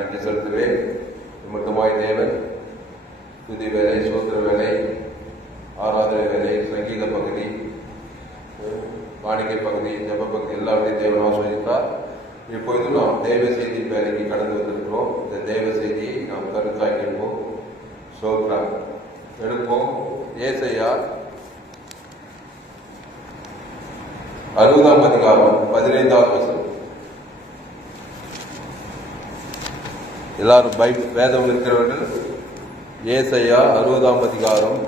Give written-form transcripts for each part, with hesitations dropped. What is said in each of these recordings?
நன்றி செலுத்துவேன். நிமித்தமாய் தேவன் துதி வேலை, சோத்திர வேலை, ஆராதனை வேலை, சங்கீத பகுதி, காணிக்கை பகுதி, ஜப பகுதி எல்லாத்தையும் தேவன் ஆஸ்வதித்தார். இப்பொழுது நாம் தேவ செய்தி வேலைக்கு கடந்து வந்திருக்கிறோம். இந்த தேவ செய்தியை நாம் கருத்தாய் கேட்போம். சோத்ரம் எடுப்போம். ஏசாயா 60ஆம் அதிகாரம் 15வது வசனம். எல்லாரும் வேதம் இருக்கிறவர்கள் ஏசாயா 60ஆம் அதிகாரம்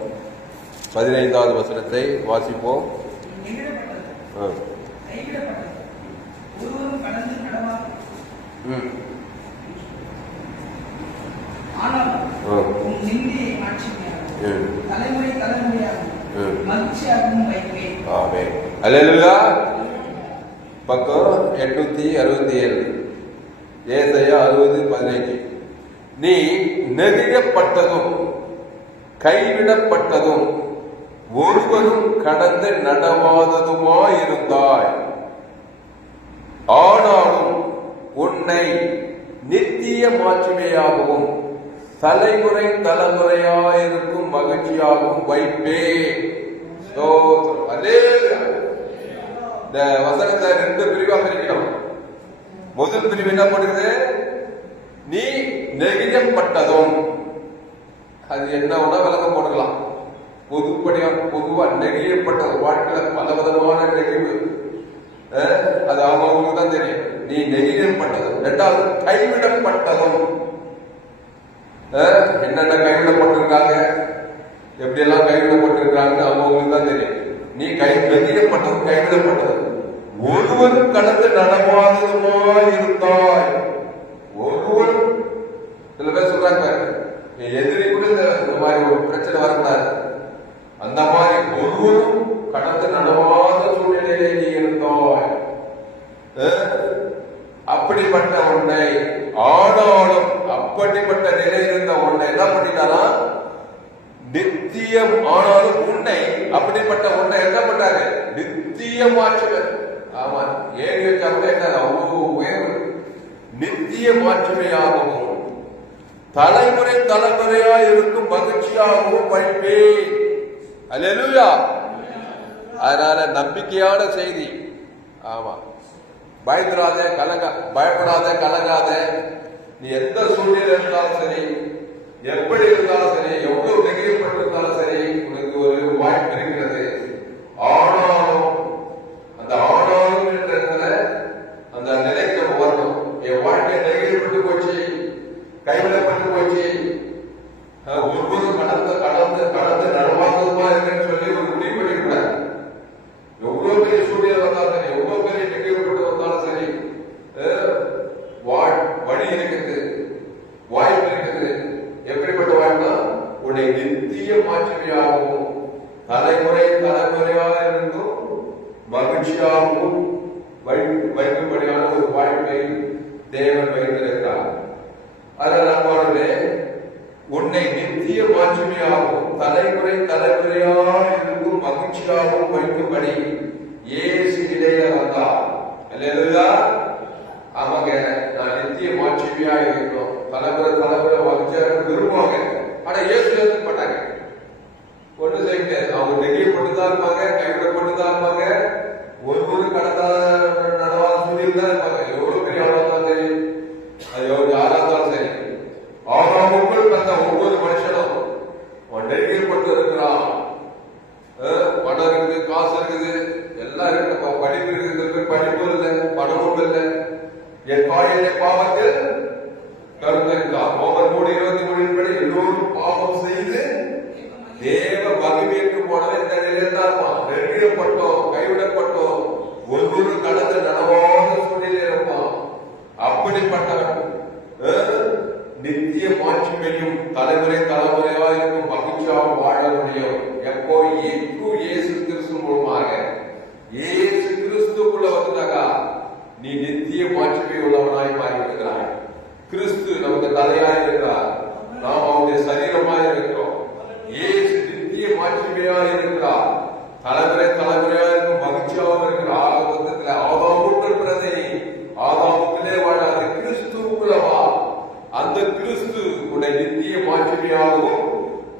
15வது வசனத்தை வாசிப்போம். பக்கம் 867. ஏசாயா 60:15. நீ நெகிழப்பட்டதும் கைவிடப்பட்டதும் ஒருவரும் கடந்து நடவாததுமாயிருந்தாய். ஆனாலும் உன்னை நித்திய மாட்சிமையாகவும் தலைமுறை தலைமுறையாயிருக்கும் மகிழ்ச்சியாகவும் வைப்பேன். இந்த வசனத்தை 2 பிரிவா பிரிக்கணும். முதல் பிரிவு என்ன பண்ணுது? நீ நெகிழப்பட்டதும், அது என்ன விளக்க போடலாம். பொதுவா நெகிழப்பட்டது, வாழ்க்கையில பலவிதமான நெகிழ்வு, அது அவங்களுக்கு தான் தெரியும். நீ நெகிழப்பட்டதும். 2வது கைவிடப்பட்டதும். என்னென்ன கைவிடப்பட்டிருக்காங்க, எப்படி எல்லாம் கைவிடப்பட்டிருக்காங்க அவங்களுக்கு தான் தெரியும். நீ நெகிழப்பட்டதும் கைவிடப்பட்டதும் ஒருவரும் கடந்து நடவாததுமா இருந்தாய். ஒருவரும், சில பேர் சொல்றாங்க எதிரி கூட இந்த மாதிரி ஒரு பிரச்சனை வரக்கூடாது, அந்த மாதிரி ஒருவரும் கடந்து நடவாத சூழ்நிலையிலே நீ இருந்தாய். அப்படிப்பட்ட உன்னை, ஆனாலும் அப்படிப்பட்ட நிலை இருந்த உன்னை என்ன பண்ணிட்டாரா? நித்தியம். ஆனாலும் உன்னை, அப்படிப்பட்ட உன்னை என்ன பண்ணாங்க? நித்தியமாச்சுவர். ஆமா, ஏறி வச்சா கூட என்ன அவ்வளவு உயர்வு. நித்திய மாற்றுமையாகவும் தலைமுறை தலைமுறையா இருக்கும் மகிழ்ச்சியாகவும் வைப்பேன். அல்லேலூயா. அதனால நம்பிக்கையான செய்தி. ஆமா, பயந்துராத, பயப்படாத, கலங்காத. நீ எந்த சூழ்நிலை இருந்தாலும் சரி, எப்படி இருந்தாலும் சரி, எவ்வளவு நெகிழப்பட்டிருந்தாலும் சரி, உனக்கு ஒரு வாய்ப்பு இருக்கிறது. ஆனாலும் அந்த ஆனாலும் என்ற அந்த நிலைக்கு நம்ம வரணும். என் வாழ்க்கை நெகிழப்பட்டு போச்சு, கைவிடப்பட்டு போச்சு, ஒருவரும் கடந்து கடந்து கடந்து நடவாததுமா இருக்குன்னு சொல்லி ஒரு முடிவு பண்ணிக்கூடாது. எவ்வளவு பெரிய சூழ்நிலை வந்தாலும் சரி, எவ்வளவு பெரிய நெகிழப்பட்டு வந்தாலும் சரி, வழி இருக்குது, வாய்ப்பு இருக்குது. எப்படிப்பட்ட வாய்ப்புனா உன்னை நித்திய மாற்றுமையாகவும் தலைமுறை தலைமுறையாக இருந்தும் மகிழ்ச்சியாகவும் வைக்கும்படியான ஒரு வாய்ப்பை தேவன் வைத்திருக்கிறார். அதனாலே உன்னை நித்திய மாற்றுமையாகவும் தலைமுறை தலைமுறையாக இருக்கும் மகிழ்ச்சியாகவும் வைக்கும்படி இயேசு இடையே வந்தார். அல்லேலூயா. ஆமாங்க, நான் நித்திய மாற்றுமையா இருக்கணும், தலைமுறை தலைமுறை மகிழ்ச்சியா விரும்புவாங்க. ஆனா இயேசு ஏற்க மாட்டாங்க. ஒண்ணு செய்ய அவங்க நெகிழப்பட்டுதான் இருப்பாங்க, கைவிடப்பட்டுதான் இருப்பாங்க, ஒரு கடந்த நடவாத சூழ்நிலை தான் இருப்பாங்க. எவ்வளவு பெரிய ஆளா இருந்தாலும் சரி, அது யாரா இருந்தாலும் சரி, அவங்களுக்குள் தந்த ஒவ்வொரு மனுஷனும் நெகிழப்பட்டு இருக்கிறான். பணம் இருக்குது, காசு இருக்குது, எல்லாம் இருக்கு, படிப்பு இருக்குது, படிப்பு இல்லை, பணமும் இல்லை. என் காயிலே பாவத்தில் கருந்திருக்கிறார். ரோமர் 3:23 படி எல்லோரும் பாவம் செய்து தேவ மகிமைக்கு போனவே இந்த நிலையில் தான் இருப்பான். நெருங்கிடப்பட்டோம், கைவிடப்பட்டோம், ஒவ்வொரு கடந்து நடவாத சூழ்நிலை இருப்பான். அப்படிப்பட்டவன் நித்திய மாட்சிமையும் தலைமுறை தலைமுறையாக இருக்கும் மகிழ்ச்சியாக வாழ முடியும். எப்போ? இயேசு கிறிஸ்து மூலமாக. இயேசு கிறிஸ்துக்குள்ள வந்தாக்கா நீ நித்திய மாட்சிமை உள்ளவனாய் மாறிவிடுகிறாய். கிறிஸ்து நமக்கு தலையாய் இருக்கிறார், நாம் அவருடைய சரீரமாய் இருக்கிறோம். இயேசு நித்திய மாட்சிமையாக இருக்கிறார், தலைமுறை தலைமுறையாக இருக்கும் மகிழ்ச்சியாக இருக்கிறார். ஆதாமுக்குள் பிரதை, ஆதாமுக்குள்ளே வாழாது கிறிஸ்துக்குள்ள வா.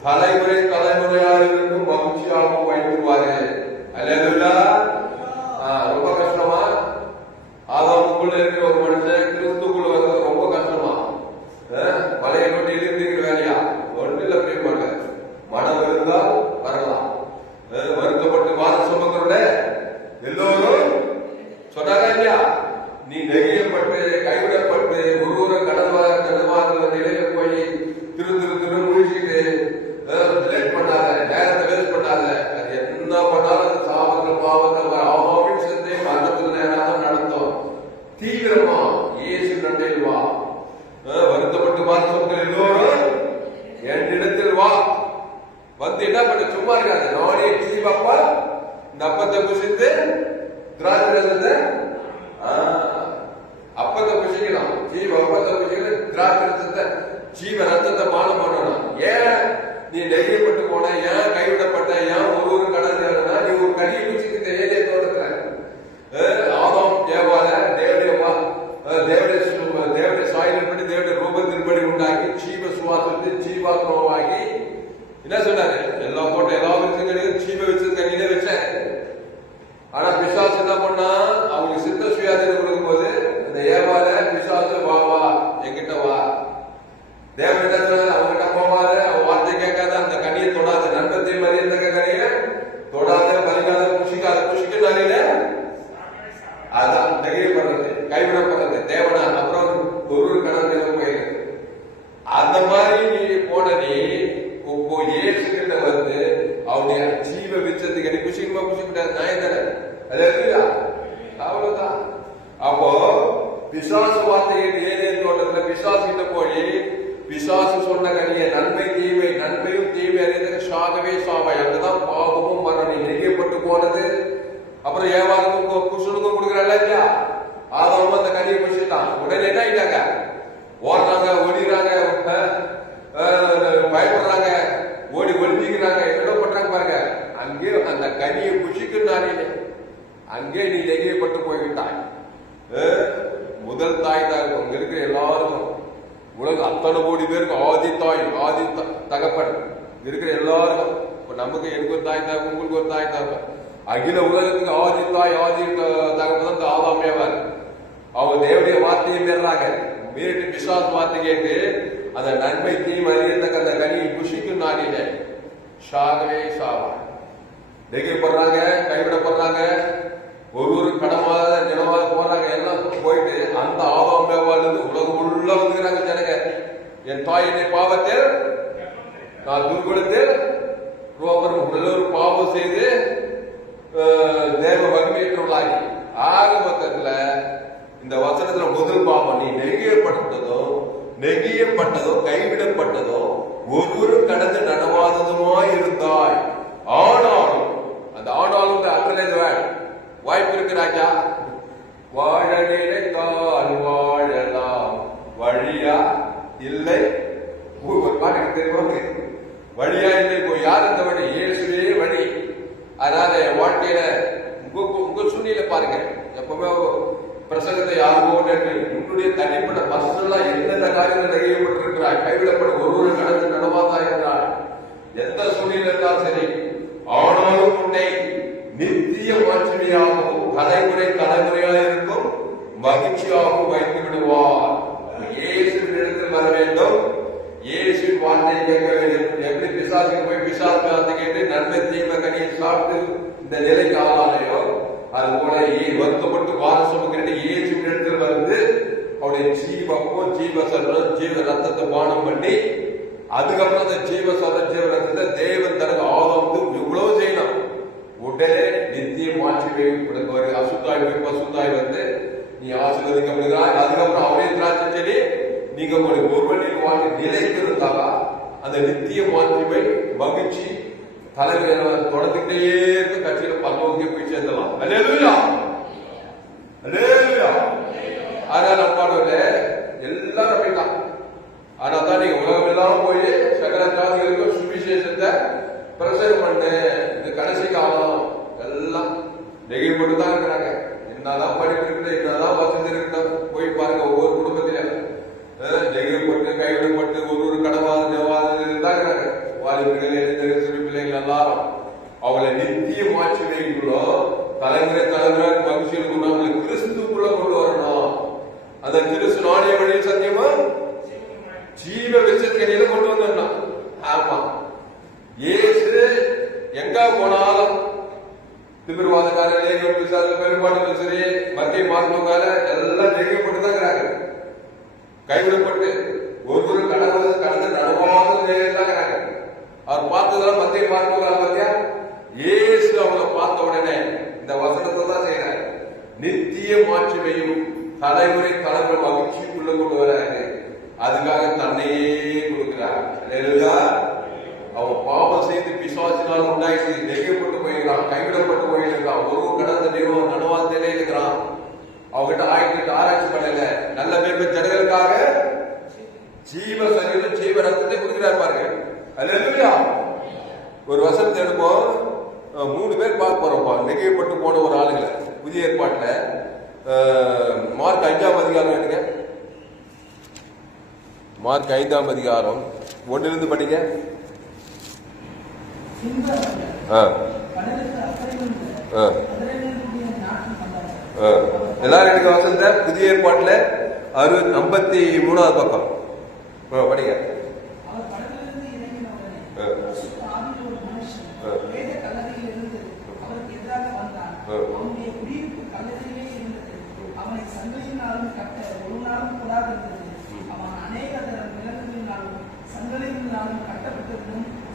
தலைமுறை தலைமுறையாக இருக்கும் மகிழ்ச்சியாகவும் வைத்துருவாரு. அல்லேலூயா. ரொம்ப கஷ்டமா? ஆதாமுக்குள்ள இருக்கிற ஒரு மனுஷன் கிறிஸ்துக்குள்ள வர்றது ரொம்ப கஷ்டமா? பழைய நோட்டி எழுந்திருக்கிற வேலையா? ஒன்றும் இல்ல பிரியமான, மனம் இருந்தால் வரலாம். வருத்தப்பட்டு வாத சுமக்கிறோட எல்லோரும் சொன்னாங்க இல்லையா, நீ நெகிழப்பட்டு கைவிடப்பட்டு ஒரு கடவாத நிலையில போய் திரு முடிச்சுட்டு லேட் பண்ணாத, நேரத்தை வேஸ்ட் பண்ணாத. அது என்ன பண்ணாலும் சாபங்கள் பாவங்கள் ஆமாவின் சேர்ந்தே மரணத்தில் நேரம் நடத்தும். தீவிரமா இயேசு நன்மையில் வா. வருத்தப்பட்டு வாசவர்கள் எல்லோரும் என்னிடத்தில் வா. வந்து என்ன பண்ண சும்மா இருக்காது. நானே ஜீவப்பா இந்த அப்பத்தை புசித்து திராட்சை அப்பத்தை புசிக்கலாம். ஜீவ அப்பத்தை புசிக்கணும், திராட்சை ஜீவ ரத்தத்தை பானம் பண்ணணும். ஏன் நீ நெகிழப்பட்டு போன, ஏன் கைவிடப்பட்ட, ஏன் ஒரு கடந்து நீ ஒரு கனியை குச்சிக்கிட்ட ஏழை தோட்டத்துல ஆதாம் தேவால தேவடைய சாயலின்படி தேவடைய ரூபத்தின்படி உண்டாக்கி ஜீவ சுவாசத்தை ஜீவாத்மாவாகி என்ன சொன்னாரு, எல்லா போட்ட எல்லா வச்சு ஜீவ வச்சது கண்ணிலே வச்சேன். ஆனா பிசாசு என்ன பண்ணா, அவங்களுக்கு சித்த சுயாதீனம் கொடுக்கும் போது இந்த ஏவால பிசாசு வா வா என்கிட்ட வா, தேவன் என்ன சொன்னாரு, அவங்ககிட்ட போவாரு, அவன் வார்த்தை கேட்காத, அந்த கனியை தொடாத, நண்பத்தை மறியந்த கனியை தொடாத, பறிக்காத, புஷிக்காத அதான் நெகிழப்படுறது, கைவிடப்படுறது தேவனா. அப்புறம் ஒரு கடவுள் போயிருக்கு. அந்த மாதிரி நீ போன நீ இப்போ ஏசுகிட்ட வந்து அவனுடைய ஜீவ விச்சத்துக்கு நீ புஷிக்குமா புஷிக்கிட்டாரு நான் தானே, அது இல்லையா? அவ்வளவுதான். அப்போ பிசாசு வார்த்தையை ஏதே தோட்டத்துல பிசாசு கிட்ட போய் பிசாசு சொன்ன கனிய நன்மை தீமை, நன்மையும் தீமை அறிந்தது சாகவே சாவாய். அங்கதான் பாவமும் மரணம் நெறியப்பட்டு போனது. அப்புறம் ஏவாளுக்கும் புருஷனுக்கும் கொடுக்குறாள் இல்லையா, ஆதாமும் அந்த கனியை புடிச்சுட்டான். உடனே என்ன ஆயிட்டாங்க, ஓடுறாங்க, ஒடிக்கிறாங்க, பயப்படுறாங்க, ஓடி ஒளிஞ்சிக்கிறாங்க, என்ன பண்றாங்க பாருங்க. அங்கே அந்த கனியை புஷிக்குன்னாலே அங்கே நீ நெகிழப்பட்டு போய்விட்டாய். முதல் தாய் தான் உங்க இருக்கிற எல்லாருக்கும், உலகம் அத்தனை கோடி பேருக்கு ஆதி தாய், ஆதி தகப்பன் இருக்கிற எல்லாருக்கும். இப்ப நமக்கு எனக்கு ஒரு தாய் தாய், உங்களுக்கு ஒரு தாய் தாய், அகில உலகத்துக்கு ஆதி தாய் ஆதி தகப்பன் தான் ஆதாமேவார். அவங்க தேவடைய வார்த்தையை மீறாங்க, மீறிட்டு பிசாசு வார்த்தை கேட்டு அந்த நன்மை தீமை அறியத்தக்க அந்த கனியை புஷிக்கும் நாளில சாகவே சாவா. நெகிழப்படுறாங்க, கைவிடப்படுறாங்க, ஒவ்வொரு கடமாத நிலமாக போறாங்க, எல்லாம் போயிட்டு அந்த ஆதாமேவால் இருந்து உலகம் உள்ள வந்துக்கிறாங்க ஜனங்க. என் தாயினை பாவத்தில் நான் துர்குணத்தில் எல்லோரும் பாவம் செய்து தேவ வறுமையற்றவர்களாகி. ஆக மொத்தத்துல இந்த வசனத்துல முதல் பாவம், நீ நெகிழப்பட்டதோ கைவிடப்பட்டதோ ஒவ்வொரு கடந்து நடவாததுமாய் இருந்தாய். ஆனாலும் அந்த ஆனாலும் அக்கறை வாய்ப்பு இருக்கு ராஜா. வாழ நினைத்தால் வாழலாம், வழியா இல்லை. ஒரு பாட்டு தெரியுமா, வழியா இல்லை. இப்போ யார் இந்த வழி? இயேசுவே வழி. அதனால வாழ்க்கையில உங்க சூழ்நிலை பாருங்க. எப்பவுமே பிரசங்கத்தை யாருக்கோ உன்னுடைய தனிப்பட்ட பர்சனலா எந்தெந்த காரியங்கள் நெகிழப்பட்டிருக்கிறாய், கைவிடப்பட்ட ஒருவரு கடந்து நடவாதா என்றால் எந்த சூழ்நிலை இருந்தாலும் சரி, ஆனாலும் உன்னை நித்திய மாட்சிமையாகவும் தலைமுறை தலைமுறையாக இருக்கும் மகிழ்ச்சியாகவும் வைத்து விடுவார். இயேசுவின் இடத்தில் வர வேண்டும், இயேசுவின் வார்த்தை கேட்க வேண்டும். எப்படி பிசாசுக்கு போய் பிசாசு வார்த்தை கேட்டு நன்மை தீமை கனியை சாப்பிட்டு இந்த நிலைக்கு ஆளாலையோ, அது போல வருத்தப்பட்டு வாரசமுக்கிட்ட இயேசுவின் இடத்தில் வந்து அவருடைய ஜீவப்போ ஜீவசரம் ஜீவ ரத்தத்தை பானம் பண்ணி அதுக்கப்புறம் அந்த ஜீவசரம் ஜீவ ரத்தத்தை தேவன் தனக்கு ஆதாமுக்கு இவ்வளவு செய்யணும். உடனே நித்திய மாற்றி ஒரு அசுத்தாய் பசுத்தாய் வந்து நீ ஆசீர்வதிக்கப்படுகிறாய். அதுக்கப்புறம் அவரே திராட்சை செடி நீங்க உங்களுடைய ஒருவனில் வாழ்க்கை நிலைத்திருந்தாலா அந்த நித்திய மாற்றிமை மகிழ்ச்சி தலைவர் தொடர்ந்துகிட்டே இருக்க கட்சியில பரலோகே போய் சேர்ந்தலாம். அல்லேலூயா, அல்லேலூயா. அதனால அப்பாடோட எல்லாரும் அப்படிதான். அதனால தான் நீங்க உலகம் எல்லாம் போய் சகல ஜாதிகளுக்கும் சுவிசேஷத்தை பிரசரம் பண்ணு. இந்த கடைசி காலம் எல்லாம் நெகிழ்பட்டு தான் இருக்கிறாங்க. என்னதான் படிப்பு இருக்குது, என்னதான் வசதி இருக்கட்டும், போய் பாருங்க ஒவ்வொரு குடும்பத்திலும் நெகிழ்பட்டு கைவிடப்பட்டு ஒரு கடவாத தான் இருக்கிறாங்க. வாலிபர்கள் நானே வழி சத்தியமா ஜீவ விருட்சக்கனியில கொண்டு வந்துடணும். ஆமா, இயேசு எங்க போனாலும் திமிர்வாதக்காரர்களே, பெரும்பாலும் சரி, மத்திய மார்க்கக்கார எல்லாம் நெருங்கப்பட்டுதான் இருக்கிறாங்க. கைவிடப்பட்டு ஒவ்வொரு கடந்து நடவாத இருக்கிறாங்க. அவர் பார்த்ததெல்லாம் மத்திய மார்க்கக்கார பத்தியா இயேசு அவங்க பார்த்த உடனே இந்த வசனத்தை தான் செய்யறாரு. நித்திய மாட்சிமையும் தலைமுறை தலைமுறை மகிழ்ச்சிக்குள்ள கொண்டு வராங்க. அதுக்காக தன்னையே கொடுக்கிறார். அவன் பாவம் செய்து பிசாசினால் உண்டாயிட்டு நெருங்கப்பட்டு போயிருக்கிறான், கைவிடப்பட்டு போயிருக்கிறான், ஒரு கடந்த நிறுவனம் நனவாதத்திலே இருக்கிறான். அவங்ககிட்ட ஆராய்ச்சி பண்ணல. நல்ல பேர் ஜனங்களுக்காக ஜீவ சரீரம் ஜீவ ரத்தத்தை கொடுக்கிறார் பாருங்க. அல்லேலூயா. ஒரு வசனத்தை எடுப்போம். 3 பேர் பார்க்க போறோம். நெருங்கப்பட்டு போன ஒரு ஆளுங்க புதிய ஏற்பாட்டுல மார்க் 5ஆம் அதிகாரம் எடுங்க. மார்க் 5ஆம் அதிகாரம் 1 படிங்க. எல்லாரும் எனக்கு வசந்த புதிய ஏற்பாட்டுல 53ஆவது பக்கம் படிங்க.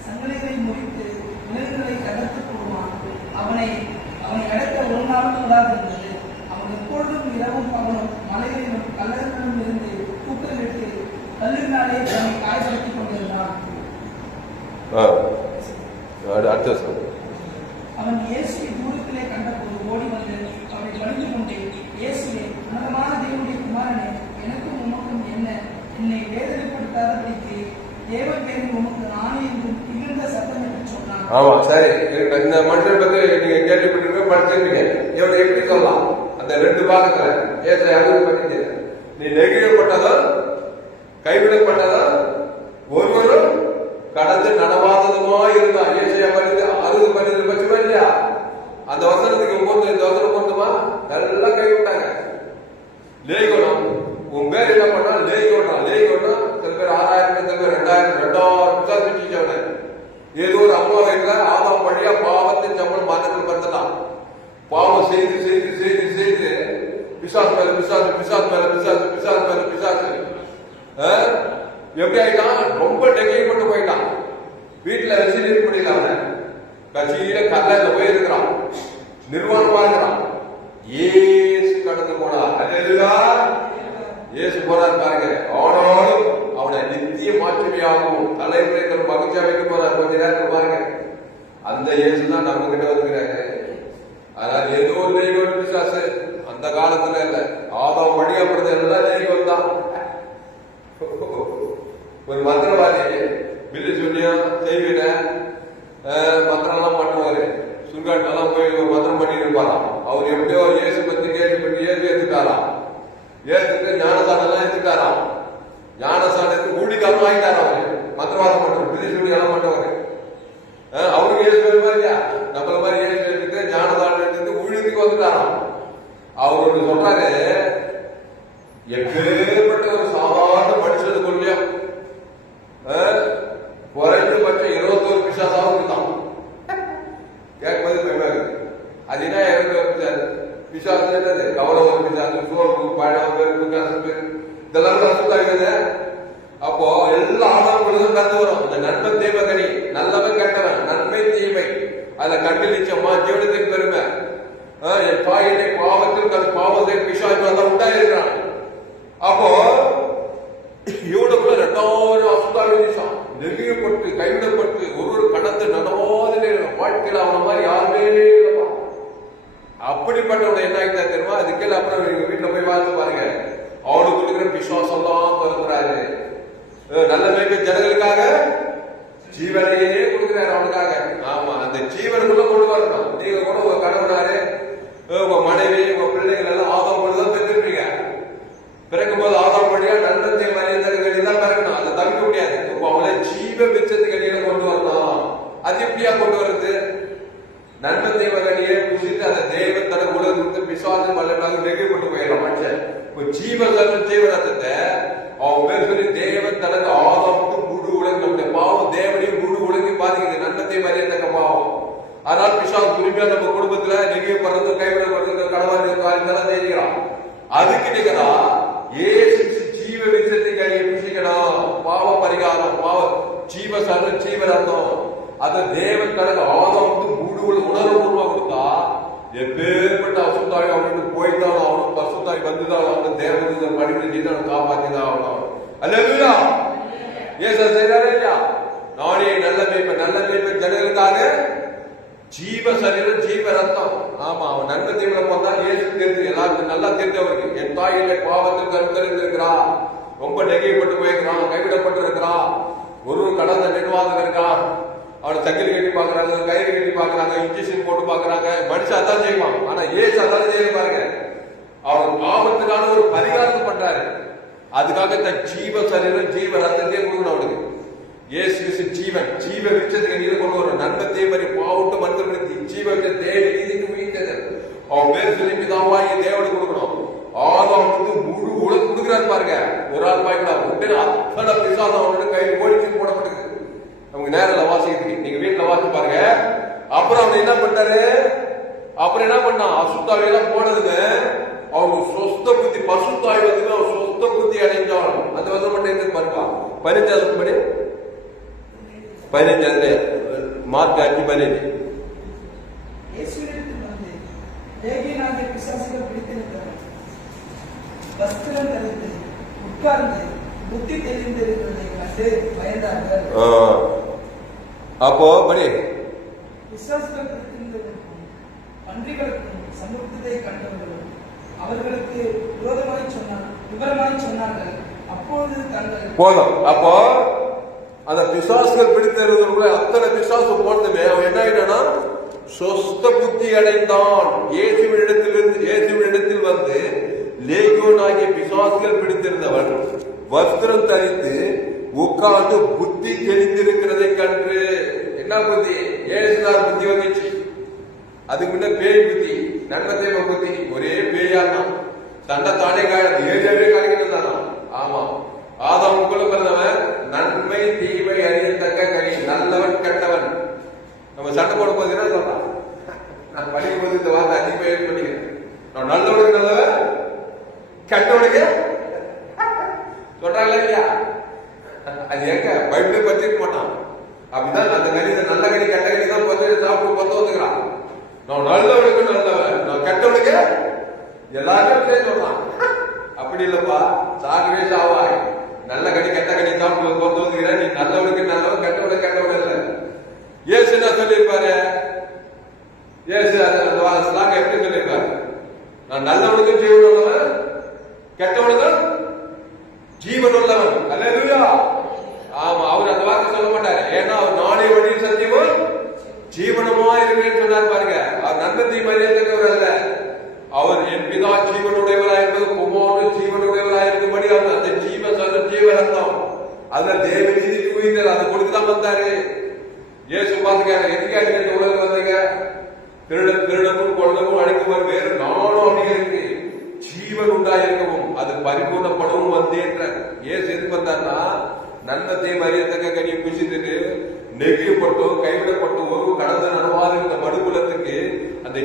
சங்கலிகளை முறித்து விலங்குகளை தகர்த்து போடுவான். அவனை அடக்க ஒரு நாளும் கூடாதிருந்தது. அவன் எப்பொழுதும் இரவும் அவனும் மலைகளிலும் கல்லறிலும் இருந்து தூக்கலிட்டு கல்லினாலே தன்னை காயப்படுத்திக் கொண்டிருந்தான். அவன் இயேசுவை தூரத்திலே கண்டபோது ஓடி வந்து அவனை பணிந்து கொண்டே, இயேசுவே, உன்னதமான தேவனுடைய குமாரனே, எனக்கும் உமக்கும் என்ன? என்னை வேதனைப்படுத்தாதபடிக்கு தேவன் பேரில் உமக்கு நானே என்றும் இகிழ்ந்த சத்தம் என்று சொன்னான். ஆமா, சரி. இந்த மனுஷன் பத்தி நீங்க கேள்விப்பட்டிருக்க படிச்சிருக்கீங்க. இவனை எப்படி சொல்லலாம்? அந்த 2 பாகத்துல ஏசை அறுபது பண்ணி நீ நெகிழப்பட்டதா கைவிடப்பட்டதா ஒருவரும் கடந்து நடவாததுமா இருந்தான். ஏசையா 60 12 பட்சமா இல்லையா? அந்த வசனத்துக்கு இந்த வசனம் பொருந்துமா? எல்லாம் கைவிட்டாங்க. லேகோனம் உன் பேர் என்ன பண்ணா? லேகோனா சில பேர் 6000 சில பேர் 2000 பிடிச்சவன. ஏதோ ஒரு அம்மா வயசுல ஆதாம் வழியா பாவத்தின் சம்பளம் மரணத்தில் படுத்தலாம். பாவம் செய்து செய்து செய்து செய்து பிசாசு மேல பிசாசு, பிசாசு மேல பிசாசு, பிசாசு மேல பிசாசு. எப்படி ஆயிட்டான்? ரொம்ப நெகிழ்ப்பட்டு போயிட்டான். வீட்டுல ரெசிடென்ட் முடியல. அவனை கட்சியில கல்ல போயிருக்கிறான், நிர்வாணமா இருக்கிறான். ஏசு கடந்து போனா. இயேசு போறார் பாருங்க. ஆனாலும் அவனை நித்திய மாற்றுமையாகவும் தலைமுறைகள் மகிழ்ச்சியா வைக்க போறார். கொஞ்ச நேரத்தில் பாருங்க. அந்த இயேசு தான் நம்ம கிட்ட வந்துக்கிறாங்க. அதனால ஏதோ ஒரு நெய்கோல் பிசாசு அந்த காலத்துல இல்ல, ஆதாம் வழியா பிறந்த எல்லாம் நெய்கோல் தான். ஒரு மந்திரவாதி பில்லு சொல்லியா செய்விட மந்திரம் எல்லாம் பண்ணுவாரு. சுங்காட்டெல்லாம் போய் ஒரு மந்திரம் பண்ணிட்டு இருப்பாராம். அவர் எப்படியோ இயேசு பத்தி கேள்விப்பட்டு ஏற்றுக்காராம். ஏற்றுட்டு ஞானசானெல்லாம் ஏற்றுக்காராம். ஞானசானத்துக்கு ஊழிக்காரன் வாங்கிட்டாராம். அவரு மந்திரவாதம் பண்றவர், பில்லு சொல்லி எல்லாம் பண்ணவர். அவருக்கு ஏழு பேர் மாதிரியா நம்மள மாதிரி 7 பேர் இருக்கு. ஞானசானத்துக்கு ஊழியத்துக்கு வந்துட்டாராம். அவரு சொல்றாரு, எப்பேற்பட்ட ஒரு சாதாரண மனுஷனுக்கு கொள்ளையும் குறைந்தபட்சம் 21 பிசாசாவும் இருந்தான். கேட்பது பெருமையா இருக்கு. அது என்ன 21 பிசாசு? என்னது? கௌரவ பிசாசு, சோர்வு, பழம், பெருக்கு, கசப்பு, இதெல்லாம் கசப்பாங்க. அப்போ எல்லா ஆதாரங்களும் கலந்து வரும். இந்த நன்மை தேவகனி, நல்லவன் கெட்டவன், நன்மை தீமை, அதுல கண்டு நிச்சயமா ஜீவனத்தின் பெருமை. என் பாயினை பாவத்தில் பாவத்தை பிசாசு உண்டாயிருக்கிறான். அப்போ இவனுக்குள்ள 2000 அசுத்தாவிசம் நெருங்கப்பட்டு கைவிடப்பட்டு ஒரு கடந்து நடவாதிலே வாழ்க்கையில் அவன மாதிரி யாருமே இல்லைப்பா. அப்படிப்பட்டவனை என்ன ஆகிட்டா தெரியுமா? அதுக்கே அப்புறம் வீட்டுல போய் வாழ்ந்து பாருங்க. அவனுக்கு இருக்கிற விசுவாசம் எல்லாம் திறந்துறாரு. நல்ல மேய்ப்பு ஜனங்களுக்காக ஜீவனையே கொடுக்கிறாரு அவனுக்காக. ஆமா, அந்த ஜீவனுக்குள்ள கொண்டு வரணும். நீங்க கூட உங்க கணவனாரு, உங்க மனைவி, உங்க பிள்ளைகள் எல்லாம் ஆதாம் பண்ணிதான் பெற்றிருப்பீங்க. பிறக்கும் போது ஆதாம் படியா நன்மத்தை மரியாதை தான் பிறக்கணும். அதை தவிர்க்க முடியாது. அவங்கள ஜீவ விச்சத்துக்கு அடியில கொண்டு வரணும். அது எப்படியா கொண்டு வருது? நன்மத்தை மகனியை புசித்து அந்த தேவன் தனக்கு உலகத்துக்கு விசுவாசம் வல்லமாக நெருங்கி கொண்டு போயிடலாம் மனுஷன். ஜீவரத்தத்தை பிசாசு உரிமையா நம்ம குடும்பத்துல நெகிழப்படுறது, கைவிடப்படுறது, கடவுள் காரியத்தெல்லாம் செய்யலாம். அதுக்கு நிகரா ஏசு ஜீவ விசத்தை கையை புசிக்கணும். பாவ பரிகாரம், பாவ ஜீவ சரணம், ஜீவ ரத்தம். அதை தேவன் கணக்கு ஆதாமுக்கு முழு உணர்வுபூர்வமா கொடுத்தா எப்பேற்பட்ட அசுத்தாய் அவனுக்கு போய்தான் ஆகணும். பசுத்தாய் வந்துதான் ஆகணும். தேவனுக்கு படிப்பு செய்தான் காப்பாற்றிதான் ஆகணும். அல்லேலூயா. ஏசு செய்யறாரு இல்லையா? நானே நல்ல மேய்ப்பன், நல்ல மேய்ப்பன் ஜனங்களுக்காக ஜீவ சரீரம், ஜீவ ரத்தம். ஆமா, அவன் நன்மை தீவிர போனா ஏசு தெரிஞ்சு எல்லாருக்கும் நல்லா தெரிஞ்சவருக்கு. என் தாயிலே பாவத்தில் கருத்தறிந்திருக்கிறா, ரொம்ப நெகிழ்ப்பட்டு போயிருக்கிறான், கைவிடப்பட்டு இருக்கிறான், ஒரு கடந்த நிர்வாகம் இருக்கான், அவனை தக்கில் கட்டி பாக்குறாங்க, கயிறு கட்டி பாக்குறாங்க, இன்ஜெக்ஷன் போட்டு பாக்குறாங்க. மனுஷன் அதான் செய்வான். ஆனா ஏசு அதான் செய்ய பாருங்க. அவன் பாவத்துக்கான ஒரு பரிகாரத்தை பண்றாரு. அதுக்காக தன் ஜீவ சரீரம், ஜீவ ரத்தத்தையே கொடுக்கணும் அவனுக்கு. இயேசு ஜீவன், ஜீவ விருட்சத்துக்கு நீங்க கொண்டு வரும். நன்மத்தை மாதிரி பாவட்டு மனிதர்களுக்கு ஜீவ தேவைக்கு உயிர்த்தது. அவன் பேர் சொல்லி பிதாவாகி தேவனுக்கு கொடுக்கணும். ஆதாம் முழு உலகம் கொடுக்கிறாரு பாருங்க. ஒரு ஆள் பாய்க்கலாம் உடனே அத்தனை பிசாசம் அவனோட கையில் கோழிக்கு போடப்பட்டிருக்கு. அவங்க நேரில் வாசிக்கிறீங்க, நீங்க வீட்டுல வாசி பாருங்க. அப்புறம் அவன் என்ன பண்ணாரு? அப்புறம் என்ன பண்ணான்? அசுத்தாவையெல்லாம் போனதுங்க அவனுக்கு சொஸ்த புத்தி, பசுத்தாய் வந்து அவன் சொஸ்த புத்தி அடைஞ்சான். அந்த வந்து மட்டும் எங்க பாருப்பா 15 படி 15 மார்க் 5:15. பிசாசுகள் பிடித்திருந்தவர் வஸ்திரம் தரித்து உட்கார்ந்து புத்தி தெரிந்திருக்கிறதை கண்டு பயந்தார்கள். அப்போ படி பிசாசுகள் பிடித்திருந்தவருக்கும் பன்றிகளுக்கும் சமுத்திரத்தை கண்டவர்களும் அவர்களுக்கு விவரமாய் சொன்னார்கள். அப்பொழுது தங்கள் போதும். அப்போ அந்த பிசாசுகள் பிடித்திருந்தவர்கள் அத்தனை பிசாசு போனதுமே அவன் என்ன ஆயிட்டானா சொஸ்த புத்தி அடைந்தான். இயேசுவினிடத்தில் வந்து லேகியோன் ஆகிய பிசாசுகள் பிடித்திருந்தவன் வஸ்திரம் தரித்து உட்கார்ந்து புத்தி தெளிந்திருக்கிறதை கண்டு. என்ன புத்தி? ஏசுதார் புத்தி வந்துச்சு. அதுக்கு முன்ன பேய் புத்தி, நன்மதேவ புத்தி, ஒரே பேயாதான். தன்னை தானே ஏரியாவே கலைக்கிறது. ஆமா, ஆதாமுக்குள்ள பிறந்தவன் நன்மை தீமை அறியத்தக்க கனி, நல்லவன் கெட்டவன். நம்ம சண்டை போடும் போது என்ன சொல்றான்? நான் படிக்கும் போது இந்த வார்த்தை அதிகமாக யூஸ் பண்ணிக்கிறேன். நான் நல்லவனுக்கு நல்லவன், கெட்டவனுக்கு சொல்றாங்களா இல்லையா? அது எங்க பைபிளே பற்றிருக்க மாட்டான். அப்படிதான் அந்த கனி, நல்ல கனி கெட்ட கனி தான் பற்றி சாப்பிட்டு பத்த வந்துக்கிறான். நான் நல்லவனுக்கு நல்லவன், நான் கெட்டவனுக்கு எல்லாருமே சொல்றான். அப்படி இல்லப்பா, சாகவே சாவாய். நல்ல கனி கெட்ட கனி சாப்பிட்டு பத்த வந்துக்கிற. நீ நல்லவனுக்கு நல்லவன், கெட்டவனுக்கு கெட்டவன் இல்லை. ஏசு என்ன சொல்லியிருப்பாரு? ஏசு எப்படி சொல்லியிருப்பாரு? நான் நல்லவனுக்கும் ஜீவன் உள்ளவன், கெட்டவனுக்கும் ஜீவன் உள்ளவன். அல்லேலூயா. ஆமா, அவர் அந்த வார்த்தை சொல்ல மாட்டாரு. ஏன்னா அவர் நானே வழி சத்தியமும் ஜீவனமா இருக்கிறேன்னு சொன்னார் பாருங்க. அவர் நன்மத்தை மரியாதைவர் அல்ல. அவர் என் பிதா ஜீவனுடையவராக இருப்பது குமாரன் ஜீவனுடையவராக இருக்கும்படி அவர் அந்த ஜீவ ரத்தம் அதுல தேவ நீதி உயிர் அதை கொடுத்துதான் வந்தாரு. ஏசு பாத்துக்காரு, எதுக்காக இந்த உலகம் வந்தீங்க? திருடனும் கொள்ளவும் அழைக்கவும் வேறு நானும் அப்படி இருக்கு, ஜீவன் உண்டாயிருக்கவும் அது பரிபூர்ணப்படவும் வந்தேன்ற. ஏசு எது வந்தார்னா நன்மத்தையும் அறியத்தக்க கனியை புசித்துட்டு நெகிழ்ப்பட்டும் கைவிடப்பட்டும் ஒரு கடந்த நனவாத இந்த மடுக்குலத்துக்கு அந்த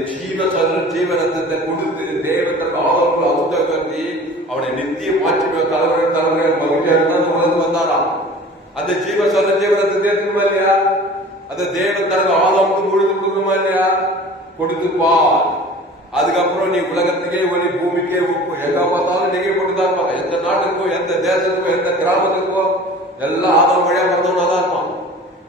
ஜீவரத்தத்தை கொடுத்து தேவத்தற்கு ஆதரவு அசுத்தி அவனை நித்திய மாற்றி தலைமுறை மகிழ்ச்சியாக உலகம் வந்தாராம். அந்த ஜீவரத்தை தேர்த்துமா இல்லையா? அந்த தேவன் தனக்கு ஆதாமுக்கு முழுது கொடுக்கணுமா இல்லையா? கொடுத்துப்பா. அதுக்கப்புறம் நீ உலகத்துக்கே ஒளி, பூமிக்கே உப்பு. எங்க பார்த்தாலும் நெகிழ்பட்டுதான் இருப்பாங்க. எந்த நாட்டுக்கோ, எந்த தேசத்துக்கோ, எந்த கிராமத்துக்கோ எல்லாம் ஆதாம் வழியா வந்தவனா தான் இருப்பான்.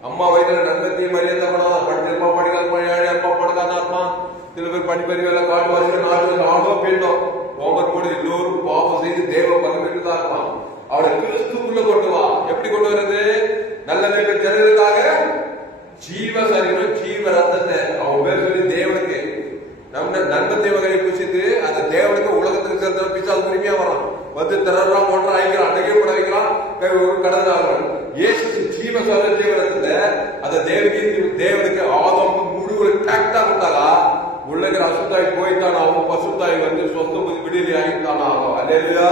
அம்மா வயதுல நன்மத்தையும் மரியாதை பண்ணாதான் படிச்சிருப்பான், படிக்காத ஏழை அப்பா படுக்காதான் இருப்பான். சில பேர் படிப்பறிவில் காட்டுவாசிகள் நாட்டு ஆடோ பெண்ணோ ஹோமர் போடு எல்லோரும் பாவம் செய்து தேவ பலன் தான் இருப்பான். அவனை கிறிஸ்துக்குள்ள கொண்டு வா. எப்படி கொண்டு வருது? நல்ல பேர் ஜனங்களுக்காக ஜீவ சரீரம், ஜீவ ரத்தத்தை அவன் பேர் சொல்லி தேவனுக்கு நம்ம நன்மத்தை வகையை குசித்து அந்த தேவனுக்கு உலகத்துக்கு சேர்ந்த பிசாசு உரிமையா வரான். வந்து திறறான், ஒன்றான், அழைக்கிறான், நெகிழ்பட வைக்கிறான், கடந்தார்கள். இயேசு ஜீவ சரீர ஜீவரத்தை அந்த தேவனுக்கு ஆதாமுக்கு முழு டாக்டா கொடுத்தாலா உள்ளகிற அசுத்தாய் போய்த்தான் ஆகும். பசுத்தாய் வந்து சொந்த விடுதலை ஆகித்தான் ஆகும். அல்லேலூயா.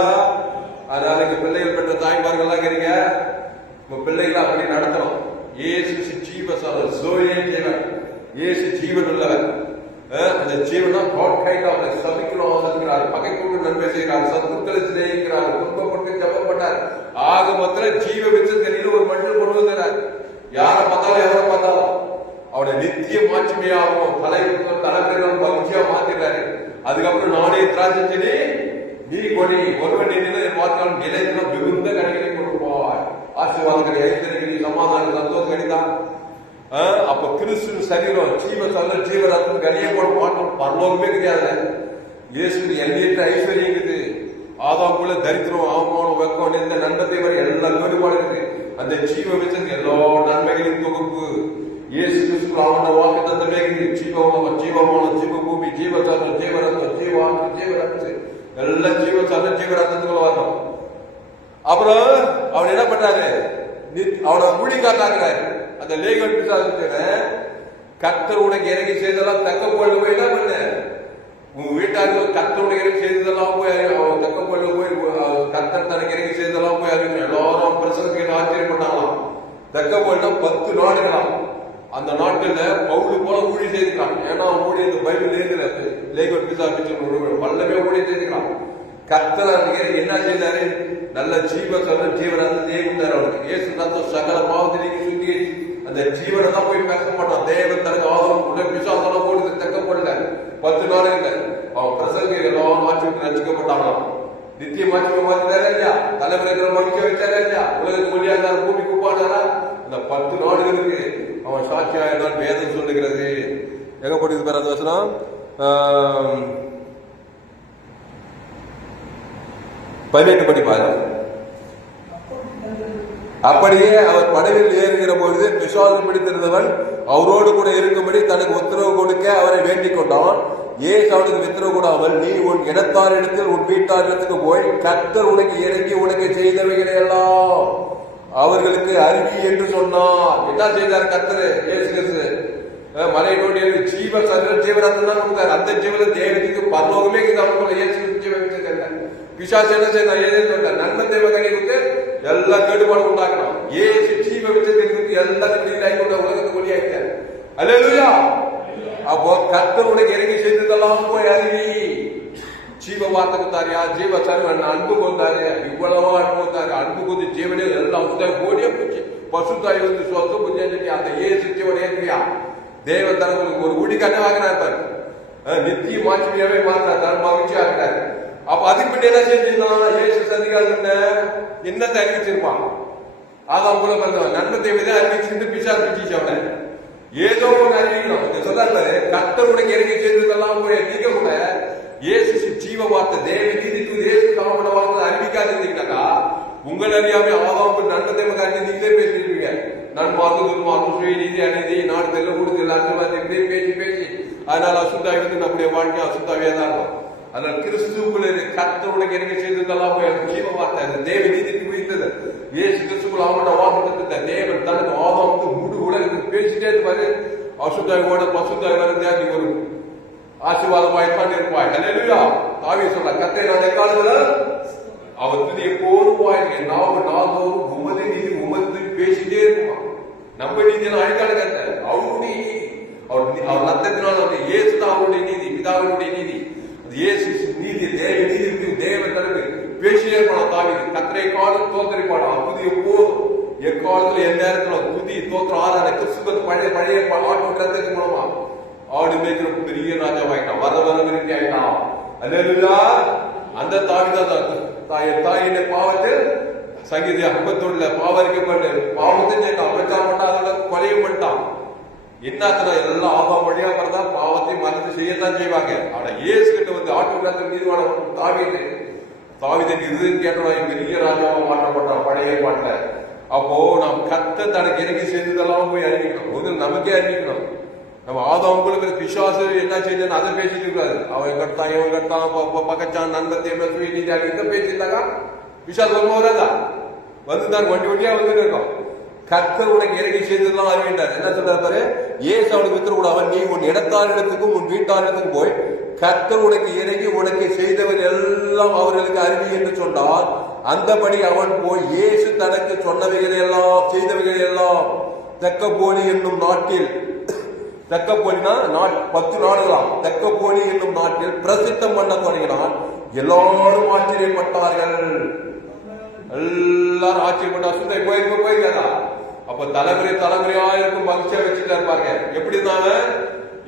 அதனால பிள்ளைகள் பெற்ற தாய்மார்கள் எல்லாம் இருக்கிறீங்க, உங்க பிள்ளைகளை அப்படி நடத்தணும். இயேசு ஜீவ சரீரம், ஜீவன் இயேசு ஜீவன் உள்ளவர். அந்த ஜீவனா சபிக்கிறார், பகைக்கு நன்மை செய்கிறார், சத்துக்களை சிநேகிக்கிறார், துன்பப்பட்டு ஜபப்பட்டார். ஆக மொத்தம் ஜீவ விச்சத்தில் ஒரு மனிதன் கொண்டு வந்தார். யாரை பார்த்தாலும் எவரை பார்த்தாலும் அவருடைய நித்திய மாட்சிமையாகவும் தலைவர்கள் மகிழ்ச்சியா மாத்திடுறாரு. அதுக்கப்புறம் நானே திராட்சை செடி நீ கொடி ஒருவன் பார்த்தாலும் நிலைத்திலும் மிகுந்த கனிகளை கொடுப்பார். ஆசீர்வாதங்களை ஐஸ்வர்யங்களை சமாதான சந்தோஷம் கிடைத்தான். அப்ப கிறிஸ்து சரீரம் ஜீவரத்தம் கனியப்பட மாட்டோம். பரலோகமே கிடையாது. இயேசு எல்லையற்ற ஐஸ்வர்யம் இருக்குது. ஆதாமுக்குள்ள தரித்திரம், அவமானம், வெக்கம், இந்த நன்மத்தை வரை எல்லாம் வேறுபாடு இருக்கு. அந்த ஜீவ விச்சன் எல்லா நன்மைகளின் தொகுப்பு இயேசு கிறிஸ்து அவன வாக்கு தந்தமே ஜீவமான ஜீவபூமி, ஜீவசாதம், ஜீவரத்தம், ஜீவாக்கு, ஜீவரத்து எல்லாம் ஜீவசாதம், ஜீவரத்தத்துக்குள்ள வரணும். அப்புறம் அவர் என்ன பண்றாரு? அவனை ஊழி காட்டாக்குறாரு. அந்த லேகல் பிசாசுக்கிற கர்த்தர் உனக்கு இறங்கி செய்ததெல்லாம் தக்க போயிட்டு போய் என்ன பண்ண? உங்க வீட்டாருக்கு கர்த்தர் உனக்கு இறங்கி செய்ததெல்லாம் போய் தக்க போயிட்டு போய் கர்த்தர் தனக்கு இறங்கி செய்ததெல்லாம் போய் எல்லாரும் பிரசனத்துக்கு ஆச்சரியப்பட்டாங்களாம். தக்க போயிட்டா 10 நாடுகளாம். அந்த நாட்டுல பவுலு போல ஊழி செய்திருக்கான். ஏன்னா ஊழி இந்த பைபிள் எழுதுல லேகல் பிசாசு வல்லமே ஊழி செய்திருக்கான். கர்த்தர் என்ன செய்தாரு? நல்ல ஜீவரத்தை கொடுத்தாரு அவனுக்கு. இயேசு தத்துவ சகல பாவத்திற்கு சுத்தி அந்த ஜீவனை தான் போய் பேச மாட்டான். தேவன் தனக்கு ஆதரவு கூட விசுவாசம் போடுது தக்கப்படல. 10 நாளுங்க அவன் பிரசங்க எல்லாரும் மாற்றி விட்டு ரசிக்கப்பட்டாங்களாம். நித்திய மாற்றி மாற்றினாரா இல்லையா? தலைவர்களை மதிக்க வச்சாரா இல்லையா? உலகத்துக்கு ஒளியா பூமி குப்பானாரா? அந்த 10 நாடுகளுக்கு அவன் சாட்சியாக வேதம் சொல்லுகிறது. எங்க போட்டு பேர் அந்த வசனம் 18 படிப்பாரு. அப்படியே அவர் படவில் ஏறுகிற பொழுது விசுவாசம் பிடித்திருந்தவன் அவரோடு கூட இருக்கும்படி தனக்கு உத்தரவு கொடுக்க அவரை வேண்டிக் கொண்டான். ஏசு அவனுக்கு உத்தரவு கூடாமல், நீ உன் இடத்தார் இடத்தில் உன் வீட்டார் இடத்துக்கு போய் கர்த்தர் உனக்கு இறங்கி உனக்கு செய்தவைகளை எல்லாம் அவர்களுக்கு அறிவி என்று சொன்னார். என்ன செய்தார் கர்த்தர்? இயேசு கிறிஸ்து மலை நோடி ஜீவரத்தம் தான் கொடுத்தார். அந்த ஜீவன தேவனுக்கு பரலோகமே அவனுக்குள்ள இயேசு ஜீவன் பிசாசு என்ன செய்தார்? நன்மை தேவ கணிவுக்கு எல்லா கேடுபாடு உண்டாக்கணும். ஏசு ஜீவ விச்சத்திற்கு எல்லாத்தையும் உலகத்துக்கு ஒளியாயிட்டார். அல்லேலூயா. அப்போ கர்த்தர் உனக்கு இறங்கி செய்ததெல்லாம் போய் அறிவி. ஜீவ வார்த்தை கொடுத்தாரியா? ஜீவ சர்வன் அன்பு கொண்டாரு. இவ்வளவா அன்பு கொண்டாரு. அன்பு கொண்டு ஜீவனே எல்லாம் ஓடிய போச்சு. பசுத்தாய் வந்து சொத்து புரிஞ்சு அந்த ஏசு ஜீவன் ஏற்றியா தேவன் தனக்கு ஒரு ஊழிக்காட்ட வாங்கினார். நித்திய மாட்சிமையாவே மாறினார், மகிழ்ச்சி ஆகினார். அப்ப அதுக்கு பின்ன என்ன செஞ்சிருந்தான்? இயேசு சந்திக்காத என்னத்தை அறிவிச்சிருப்பான்? அதான் கூட நன்மை தேவைதான் அறிவிச்சிருந்து பிசாசு பிடிச்சு அவனை ஏதோ ஒன்று அறிவிக்கணும். சொல்லாரு கர்த்தருடைய இறங்கி செய்ததெல்லாம் நீங்க கூட இயேசு ஜீவ வார்த்தை தேவ நீதிக்கு இயேசு காமன வார்த்தை அறிவிக்காதிருந்தீங்கன்னாக்கா உங்கள் அறியாம ஆதாம் நன்மை தேவை காரணம் நீங்களே பேசிருப்பீங்க. நான் பார்த்து நீதி அநீதி நாடு தெல்ல கொடுத்து அசுவாதி பேசி பேசி அதனால அசுத்தாவி வந்து நம்முடைய வாழ்க்கை அசுத்தாவியா தான் இருக்கும். அதனால் கிறிஸ்துக்குள்ள கர்த்தருடைய இறங்கி செய்ததெல்லாம் ஜீவ வார்த்தை தேவ நீதிக்கு உயிர்த்தது. இயேசு கிறிஸ்துக்குள்ள அவனோட வார்த்தை தேவன் தனக்கு ஆதாம் முழு உலகத்துக்கு பேசிட்டே இருப்பாரு. அசுத்தாவியோட பசுத்தாவி வருந்தா நீ ஒரு ஆசீர்வாதமாய்ப்பான் இருப்பாய். அல்லேலூயா. தாவீது சொல்ற கர்த்தரை நான் எக்காலத்துல அவர் துதி எப்போதும் வாய்க்கு நாள்தோறும் உமது நீதி உமது பேசிட்டே இருப்பான். நம்ம நீதி அழிக்கால கர்த்தர் அவருடைய நீதி அவர் ரத்தத்தினால் அவருடைய இயேசு தான் அவருடைய நீதி, பிதாவினுடைய நீதி. இயேசு நீதி தேவ நீதி தேவன் தனக்கு பேசிட்டே இருப்பான். தாவீது கர்த்தரை காலம் தோத்தரிப்பான். துதி எப்போதும் எக்காலத்துல எந்த நேரத்துல துதி தோத்திரம் ஆறாத கிறிஸ்துவ பழைய ஆட்டு ரத்தத்தின் மூலமா ஆடு மேய்க்கிற பெரிய ராஜாவாயிட்டான். வர விரும்பி ஆயிட்டான். அல்லேலூயா. அந்த தாயின் பாவத்தில் சங்கீத 51 பாவரிக்கப்பட்டு பாவத்தை அமைச்சாமட்டா அதோட கொலையும் பண்ணிட்டான். என்னத்துல எல்லாம் ஆபாம் வழியா பிறந்தா பாவத்தை மறந்து செய்யத்தான் செய்வாங்க. ஆனா ஏசு கிட்ட வந்து ஆட்டு மீதுவான தாவீதின் இதுன்னு கேட்டவன் பெரிய ராஜாவா மாற்றப்பட்டான் பழைய பாட்டுல. அப்போ நாம் கத்த தனக்கு இறங்கி செய்ததெல்லாம் போய் அறிவிக்கணும். முதல் நமக்கே அறிவிக்கணும். நம்ம ஆதாமுக்கு பிசாசு என்ன செய்யணும் அதை பேசிட்டு இருக்காது. அவன் கட்டான் இவன் கட்டான் பக்கச்சான் நண்பத்தை இதை பேசிட்டாக்கா பிசாசு ரொம்ப வராதா வந்துதான் வண்டி வண்டியா வந்துட்டு இருக்கோம். கர்த்தர் உனக்கு இறங்கி செய்ததெல்லாம் அறிவிட்டார். என்ன சொல்றாரு? ஏசு அவனுக்கு வித்துற கூட அவன் நீ உன் இடத்தார் இடத்துக்கும் உன் வீட்டார் இடத்துக்கும் போய் கர்த்தர் உனக்கு இறங்கி உனக்கு செய்தவர் எல்லாம் அவர்களுக்கு அறிவி என்று சொன்னால் அந்தபடி அவன் போய் இயேசு தனக்கு சொன்னவைகள் எல்லாம் செய்தவைகள் எல்லாம் தெக்கப்போலி என்னும் நாட்டில் தெக்கப்போனினா 10 நாடுகளாம். தெக்கப்போனி என்னும் நாட்டில் பிரசித்தம் பண்ண தொடங்கினான். எல்லாரும் ஆச்சரியப்பட்டார்கள். எல்லாரும் ஆச்சரியப்பட்டா சுத்த போயிருக்கா. அப்ப தலைமுறையா இருக்கும் மகிழ்ச்சியா வச்சுட்டு இருப்பாங்க. எப்படி இருந்தாங்க?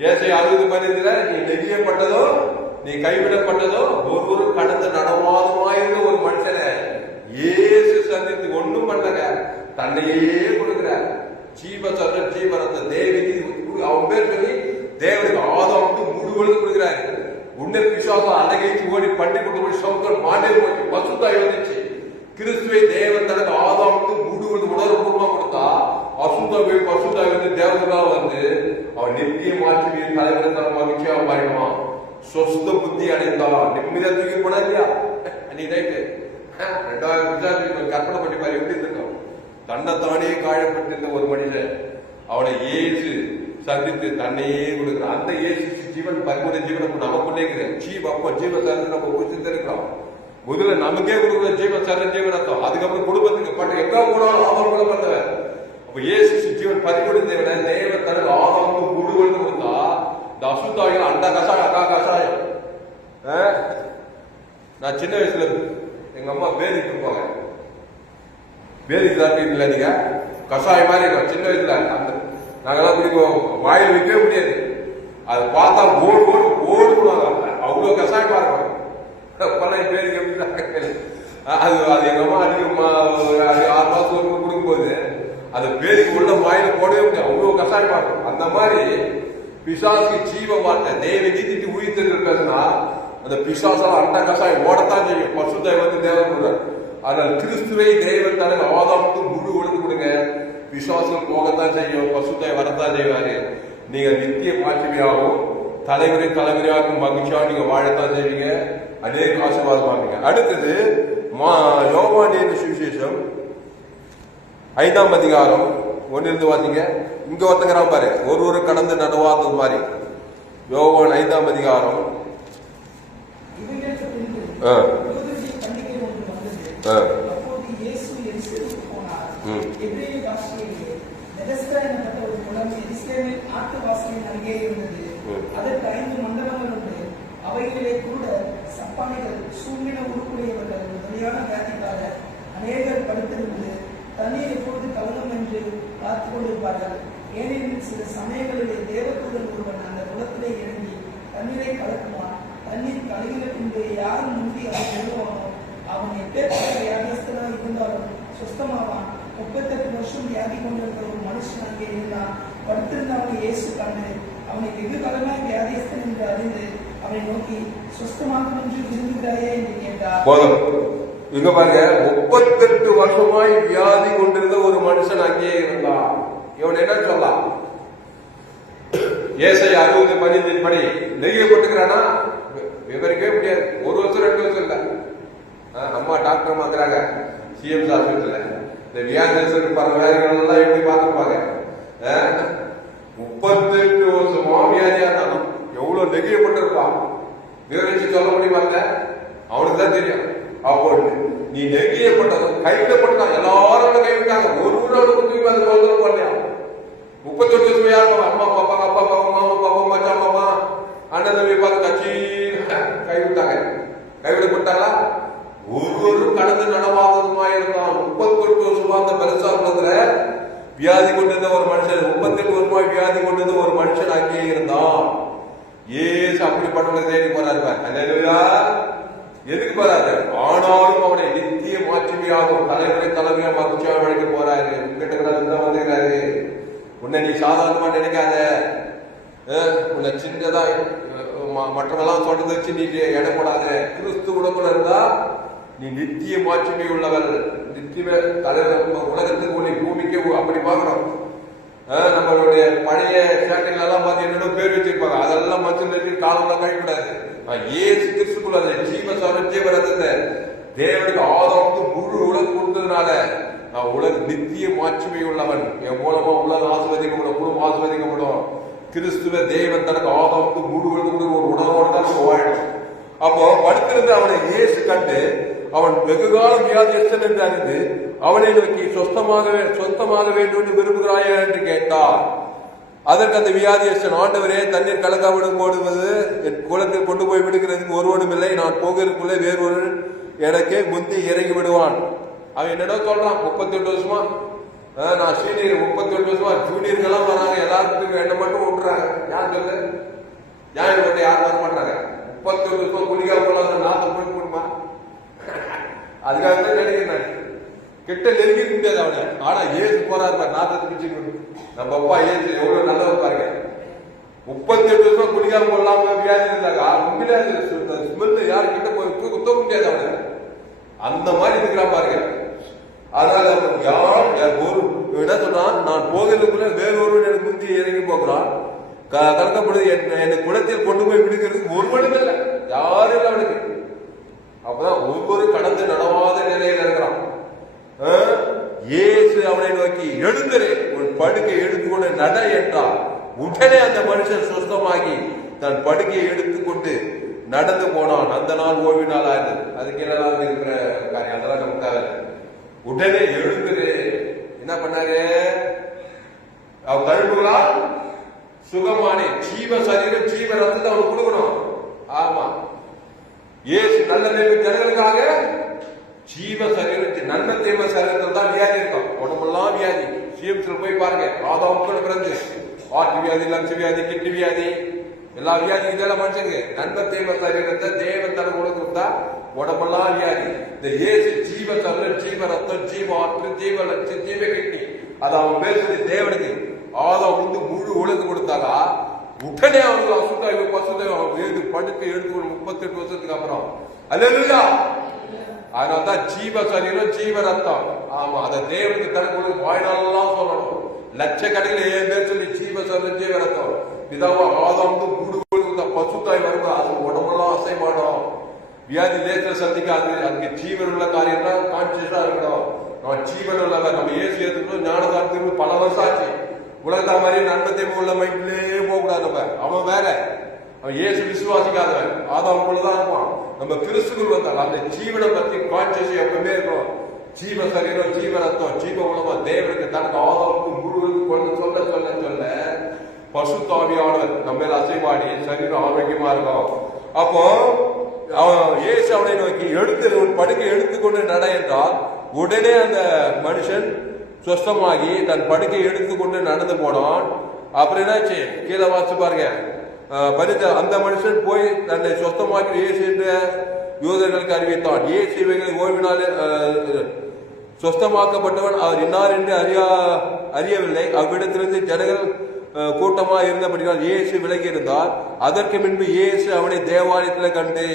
ஏசை 60:15 நீ நெறியப்பட்டதோ நீ கைவிடப்பட்டதோ ஒரு கடந்த நடவாதமாயிருந்த ஒரு மனுஷனை இயேசு சந்தித்து ஒண்ணும் பண்ணங்க, தன்னையே கொடுக்கிறார். ஜீவரத்த தேவிக்கு அவன் பேர் சொல்லி தேவனுக்கு ஆதாமுக்கு முழுவதும் கொடுக்கிறாரு. உன்னை பிசாசம் அழகைச்சு ஓடி பண்ணி கொண்டு சவுக்கர் மாண்டே போச்சு. பசுத்தாய் வந்துச்சு. கிறிஸ்துவை தேவன் தனக்கு ஆதாமுக்கு முழுவதும் உணர்வுபூர்வமா கொடுத்தா பசுத்தாய் வந்து தேவனுக்காக வந்து அவன் நித்திய மாற்றி தலைவர் மகிழ்ச்சியா மாறிடுவான். சொஸ்த புத்தி அடைந்தான். நிம்மதியா தூக்கி போனா இல்லையா? நீ ரைட்டு 2000 கற்பனை பண்ணி பாரு எப்படி இருந்திருக்கும். தன்னைத்தானே காயப்பட்டிருந்த ஒரு மனிதன் அவனை இயேசு சந்தித்து தன்னையே கொடுக்கிறான். அந்த இயேசு ஜீவன் பரிமுறை ஜீவன் நமக்குள்ளே அப்போ ஜீவ சரண நம்ம குறிச்சு இருக்கிறோம். முதல்ல நமக்கே கொடுக்குற ஜீவ சரண ஜீவன் அர்த்தம். அதுக்கப்புறம் குடும்பத்துக்கு பட்ட எங்க போனாலும் அவன் கூட பண்ணவன். அப்ப இயேசு ஜீவன் பரிமுறை தேவன் தேவன் தனக்கு ஆதாமுக்கு முழுவதும் கொடுத்தா இந்த அசுத்தாயிரம் அந்த கஷாயம் அக்கா கஷாயம். நான் சின்ன வயசுல எங்க அம்மா பேருக்கு இருப்பாங்க. பேருக்கு சாப்பிட்டீங்களா நீங்க? கஷாயம் மாதிரி இருக்கும். சின்ன வயசுல அந்த நாங்கெல்லாம் குடிக்குவோம். வாயில் வைக்கவே முடியாது. அதை பார்த்தா ஓடுவாங்க. அவ்வளவு கஷாயமா இருக்கும். பேருக்கு எப்படி அது எங்க அம்மா அடிக்க 6 மாசம் கொடுக்கும்போது அந்த பேருக்கு உள்ள வாயில போடவே முடியாது. அவ்வளவு கஷாயமா இருக்கும். அந்த மாதிரி பிசாசுக்கு ஜீவ வார்த்தை தேவை நீதிட்டு உயிர்த்தல் பேசினா அந்த பிசாசால அந்த கஷாயம் ஓடத்தான் செய்யும். பசுத்தாய் வந்து தேவன். ஆனால் கிறிஸ்துவை தேவன் தனக்கு ஆதாமுக்கு முழு ஒழுங்கு கொடுங்க. விசுவாசம் போகத்தான் செய்யும். பசுத்தாய் வரத்தான் செய்வாரு. நீங்க நித்திய மாற்றுமையாகவும் தலைமுறையாகவும் மகிழ்ச்சியா நீங்க வாழத்தான் செய்வீங்க. அதே ஆசீர்வாதம் வாங்க. அடுத்தது யோவான் சுவிசேஷம் 5ஆம் அதிகாரம் 1 வாசிங்க. இங்க ஒருத்தங்கிறான் பாரு, ஒரு கடந்து நடவாதது மாதிரி. யோவான் 5ஆம் அதிகாரம் அதற்கு 5 மண்டபங்கள் உண்டு. அவைகளிலே கூட சப்பானிகள் சூழ்நிலை உருக்குடையவர்கள் முதலியான வியாதிக்காக அநேகர் படுத்திருந்து தண்ணீர் எப்பொழுது கலங்கும் என்று பார்த்து கொண்டிருப்பார்கள். ஏனெனில் சில சமயங்களிலே தேவதூதன் ஒருவன் அந்த குளத்திலே இறங்கி தண்ணீரை கலக்குவான். தண்ணீர் கலகிற பின்பு யாரும் முந்தி அதை எழுதுவானோ அவன் எப்பேற்பட்ட வியாதியஸ்தனாக இருந்தாலும் சுஸ்தமாவான். 38 வருஷம் வியாதி கொண்டிருந்த ஒரு மனுஷன் அங்கே இருந்தான். படுத்திருந்த அவனை இயேசு கண்டு அவனை வெகு காலமாய் வியாதியஸ்தன் என்று அறிந்து அவனை நோக்கி சுஸ்தமாகும் என்று விரும்புகிறாயே என்று கேட்டார். இங்க பாருங்க, 38 வருஷமாய் வியாதி கொண்டிருந்த ஒரு மனுஷன் அங்கே இருந்தான். இவன் என்ன சொல்லலாம்? ஏசாயா 60:15 படி நெறியப்பட்டுக்கிறானா? விவரிக்கவே முடியாது. 1 வருஷம் 2 வருஷம் இல்ல. அம்மா டாக்டர் மாத்துறாங்க சிஎம் ஹாஸ்பிட்டல்ல. இந்த வியாதிகள் வியாதிகள் எல்லாம் எப்படி பார்த்துருப்பாங்க. 38 வருஷமா வியாதியா இருந்தாலும் எவ்வளவு நெகிழப்பட்டிருப்பான். விவரிச்சு சொல்ல முடியுமாங்க? அவனுக்கு தான் தெரியும். அப்போ நீ நெகிழப்பட்டதும் கைவிடப்பட்டான். எல்லாரும் கைவிட்டாங்க. ஒரு தூக்கி அது சோதனை பண்ணலையா? 38 வருஷம் யாரும் அம்மா பாப்பா அப்பா பாப்பா மாமா பாப்பா மச்சான் மாமா அண்ணன் தம்பி பார்த்து கட்சி கைவிட்டாங்க. கைவிடப்பட்டாங்களா? ஒரு கடந்து நடவாததுமா இருந்தான். 38 வருஷமா அந்த பெருசா உள்ளதுல வியாதி கொண்டிருந்த ஒரு மனுஷன், 38 வருஷமா வியாதி கொண்டிருந்த ஒரு மனுஷன் அங்கே இருந்தான். ஏசு அப்படி பண்ணல தேடி போறாரு. எதுக்கு போறாரு? ஆனாலும் அவனை நித்திய மாற்றுமையாகவும் தலைமையா மகிழ்ச்சியாக வழங்க போறாரு. உங்ககிட்ட வந்துருக்காரு. உன்னை நீ சாதாரணமா நினைக்காத. உன்னை சின்னதா மற்றவெல்லாம் சொல்றத வச்சு நீ எடப்படாத. கிறிஸ்து உடம்புல இருந்தா நீ நித்திய மாற்றுமை உள்ளவர். நித்திய உலகத்துக்கு உன்னை பூமிக்கு அப்படி பார்க்கணும். நம்மளுடைய பழைய சேட்டைகள் எல்லாம் பார்த்து என்னோட பேர் வச்சிருப்பாங்க. அதெல்லாம் மனுஷன் காலம்லாம் கழிக்கூடாது. ஏசு கிறிஸ்துக்குள்ள ஜீவரத்தை தேவனுக்கு ஆதாரத்து முழு உலகம் கொடுத்ததுனால நான் உலக நித்திய மாற்றுமை உள்ளவன். என் மூலமா உலகம் ஆசிர்வதிக்கப்படும், குடும்பம் ஆசிர்வதிக்கப்படும். கிறிஸ்துவ தேவன் தனக்கு ஆதாரத்து முழு உலகம் ஒரு உணர்வோடு தான் நம்ம வாழணும். அப்போ படுத்திருந்து அவனை இயேசு கண்டு அவன் வெகுகாலம் வியாதியஸ்தன் என்று அறிந்து அவனை நோக்கி சொந்தமாக வேண்டும் என்று விரும்புகிறாயா என்று கேட்டார். அதற்கு அந்த வியாதியஸ்தன், ஆண்டவரே, தண்ணீர் கலக்காவிடம் போடுவது என் குளத்தில் கொண்டு போய் விடுகிறதுக்கு ஒருவனும் இல்லை. நான் போகிறதுக்குள்ளே வேறொரு எனக்கு முந்தி இறங்கி விடுவான். அவன் என்னடோ சொல்றான், 38 வருஷமா நான் சீனியர், 38 வருஷமா ஜூனியர்கள்லாம் வராங்க, எல்லாத்துக்கும் என்ன மட்டும் விட்டுறாங்க. யார் சொல்லு, யார் மட்டும் யாரும் வர மாட்டாங்க. 38 வருஷமா குடிக்காம போனாங்க, நாத்த போய் போடுமா? அதுக்காக தான் நினைக்கிறேன், கிட்ட நெருங்கி முடியாது அவனை. ஆனா ஏசு போறாரு, நாத்தத்தை பிடிச்சிட்டு. நம்ம அப்பா ஏசு எவ்வளவு நல்லவர் பாருங்க. 38 வருஷமா குடிக்காம போடலாம வியாதி இருந்தாங்க. உண்மையிலே ஸ்மெல் யாரு கிட்ட போய் குத்த முடியாது அவனை. அந்த மாதிரி இருக்கிறா பாருங்க. அதனால யார் ஒரு என்ன சொன்னான், நான் போகிறதுக்குள்ள வேறொருவன் எனக்கு முந்தி இறங்கி போகிறான், கலக்கப்படுது, என்னை குளத்தில் கொண்டு போய் விடுக்கிறதுக்கு ஒரு மனிதன் இல்லை, யாரும் இல்லை அவனுக்கு. அப்பதான் ஒவ்வொரு கடந்து நடவாத நிலையில இருக்கிறான். இயேசு அவனை நோக்கி, எழுந்தரே, உன் படுக்கை எடுத்துக்கொண்டு நட என்றார். உடனே அந்த மனுஷன் சுஸ்தமாகி தன் படுக்கையை எடுத்துக்கொண்டு நடந்து போனான். அந்த நாள் ஓய்வு நாள் ஆயிருந்தது. அதுக்கு என்னெல்லாம் இருக்கிற காரியம் அதெல்லாம் நமக்கு தேவை. உடனே எழுந்துரு, என்ன பண்ணாரு, அவன் கழுவுகளா சுகமானே, ஜீவ சரீரம் ஜீவ ரத்தத்தை அவன் கொடுக்கணும். ஆமா, ஏசு நல்ல ஜனங்களுக்காக ஜீவ சரீரத்தில் நன்மை தீம சரீரத்தில் தான் வியாதி இருக்கும். உடம்பெல்லாம் வியாதி. சிஎம்சில் போய் பாருங்க, ஆதாமுக்கு பிறந்து ஆட்டு வியாதி, லட்ச வியாதி, கிட்னி வியாதி, எல்லா வியாதி இதெல்லாம் மனுஷங்க. நன்மை தீம சரீரத்தை தேவன் தனக்கு கொடுத்தா உடம்பெல்லாம் வியாதி. இந்த ஏசு ஜீவ சரீரம், ஜீவ ரத்தம், ஜீவ ஆற்று, ஜீவ லட்சம், ஜீவ கிட்னி, அது அவன் பேசுறது தேவனுக்கு. ஆதாம் வந்து முழு ஒழுங்கு கொடுத்தாரா, உடனே அவனுக்கு அசுத்தாய்வு பசுத்தாய்வு அவன் வேறு படுக்கை எடுத்து 38 வருஷத்துக்கு அப்புறம். அல்லேலூயா. அதனால்தான் ஜீவ சரீரம் ஜீவ ரத்தம். ஆமா, அதை தேவனுக்கு தனக்கு வாய்நாளெல்லாம் சொல்லணும். லட்சக்கணக்கில் 7 பேர் சொல்லி ஜீவ சரீரம் ஜீவ ரத்தம். இதாவா ஆதாம் மூடு பசுத்தாய் வரும்போது அது உடம்பெல்லாம் அசைமாடும், வியாதி தேசத்துல சந்திக்காது. அதுக்கு ஜீவன் உள்ள காரியம் தான் கான்சியஸா இருக்கணும். நம்ம ஜீவன் உள்ளவர், நம்ம ஏசு ஏற்றுக்கணும். ஞானதாரத்துக்கு பல வருஷம் ஆச்சு. உலகத்தா மாதிரி நன்மத்தை உள்ள மைண்ட்லே போக கூடாது. நம்ம அவன் வேற, அவன் ஏசு விசுவாசிக்காதவன். ஆதாம் போலதான் இருப்பான். நம்ம கிறிஸ்துக்குள் வந்தால் அந்த ஜீவனை பத்தி கான்சியஸ் எப்பவுமே இருக்கும். ஜீவ சரீரம் ஜீவ ரத்தம் ஜீவ உலமா தேவனுக்கு தனக்கு ஆதாமுக்கு முழுவதும் கொண்டு சொல்ல சொல்ல சொல்ல பசுத்தாவியானவர் நம்ம மேல அசைவாடி சரீரம் ஆரோக்கியமா இருக்கும். அப்போ அவன் ஏசு அவனை நோக்கி, எடுத்து உன் படுக்கை எடுத்துக்கொண்டு நட என்றால் உடனே அந்த மனுஷன் சொஸ்தமாகி தன் படுக்கை எடுத்துக்கொண்டு நடந்து போனான். அப்புறம் என்னாச்சு, கீழே வாசிச்சு பாருங்க. அந்த மனுஷன் போய் தன்னை சொஸ்தமாக்கி இயேசு என்ற யூதர்களுக்கு அறிவித்தான். இயேசு இவைகளை ஓய்வினாலே சொஸ்தமாக்கப்பட்டவன் அவர் இன்னார் என்று அறியவில்லை. அவ்விடத்திலிருந்து ஜனங்கள் கூட்டமா இருந்தபடியால் இயேசு விலகி இருந்தார். அதற்கு முன்பு இயேசு அவனை தேவாலயத்தில் கண்டு,